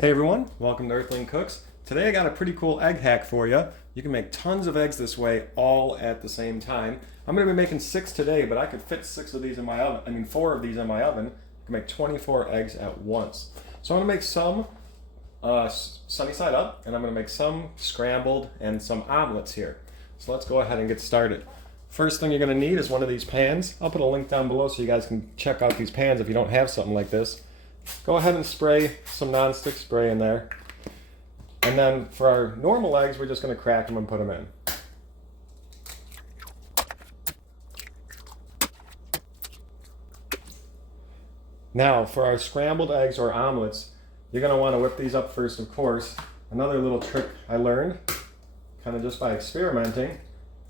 Hey everyone, welcome to Earthling Cooks. Today I got a pretty cool egg hack for you. You can make tons of eggs this way all at the same time. I'm going to be making 6 today, but I could fit 6 of these in my oven. 4 of these in my oven. I can make 24 eggs at once. So I'm going to make some sunny side up, and I'm going to make some scrambled and some omelets here. So let's go ahead and get started. First thing you're going to need is one of these pans. I'll put a link down below so you guys can check out these pans if you don't have something like this. Go ahead and spray some non-stick spray in there. And then for our normal eggs, we're just going to crack them and put them in. Now, for our scrambled eggs or omelets, you're going to want to whip these up first, of course. Another little trick I learned, kind of just by experimenting.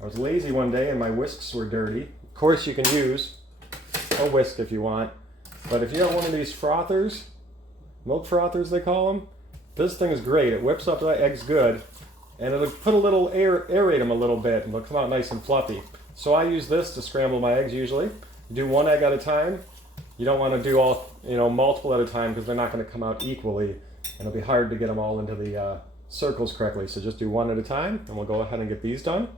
I was lazy one day and my whisks were dirty. Of course, you can use a whisk if you want. But if you have one of these frothers, milk frothers they call them, this thing is great. It whips up the eggs good, and it'll put a little aerate them a little bit, and they'll come out nice and fluffy. So I use this to scramble my eggs usually. You do one egg at a time. You don't want to do all, multiple at a time because they're not going to come out equally, and it'll be hard to get them all into the circles correctly. So just do one at a time, and we'll go ahead and get these done.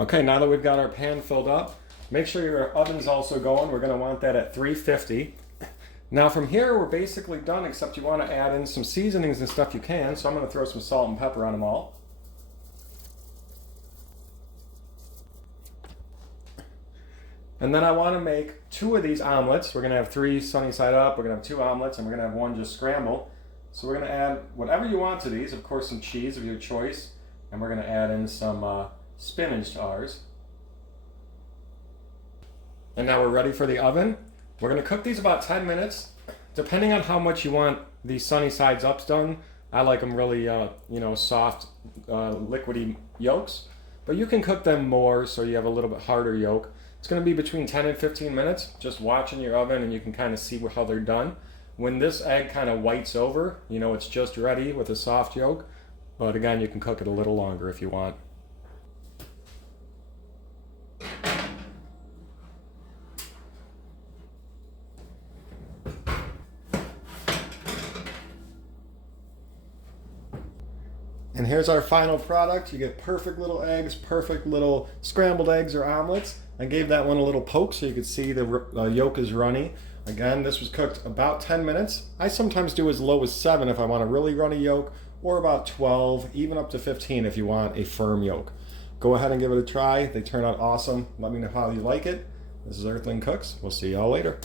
Okay, now that we've got our pan filled up, make sure your oven's also going. We're going to want that at 350. Now from here, we're basically done, except you want to add in some seasonings and stuff you can. So I'm going to throw some salt and pepper on them all. And then I want to make 2 of these omelets. We're going to have 3 sunny side up, we're going to have 2 omelets, and we're going to have 1 just scramble. So we're going to add whatever you want to these, of course some cheese of your choice, and we're going to add in some spinach to ours. And now we're ready for the oven. We're going to cook these about 10 minutes. Depending on how much you want these sunny sides ups done, I like them really soft, liquidy yolks. But you can cook them more so you have a little bit harder yolk. It's going to be between 10 and 15 minutes. Just watch in your oven and you can kind of see how they're done. When this egg kind of whites over, it's just ready with a soft yolk. But again, you can cook it a little longer if you want. And here's our final product. You get perfect little eggs, perfect little scrambled eggs or omelets. I gave that one a little poke so you could see the yolk is runny. Again, this was cooked about 10 minutes. I sometimes do as low as 7 if I want a really runny yolk, or about 12, even up to 15 if you want a firm yolk. Go ahead and give it a try. They turn out awesome. Let me know how you like it. This is Earthling Cooks. We'll see y'all later.